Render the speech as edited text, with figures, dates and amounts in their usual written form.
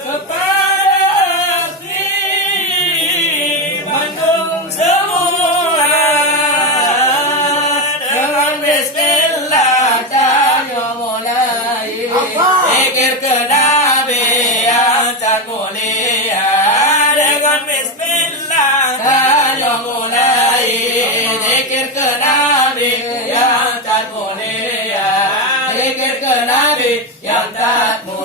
kepada si Bandung semua dengan bismillah kita mulai zikir ke Nabi yang termulia dengan bismillah kita mulai zikir ke Nabi yang termulia zikir ke Nabi yang termulia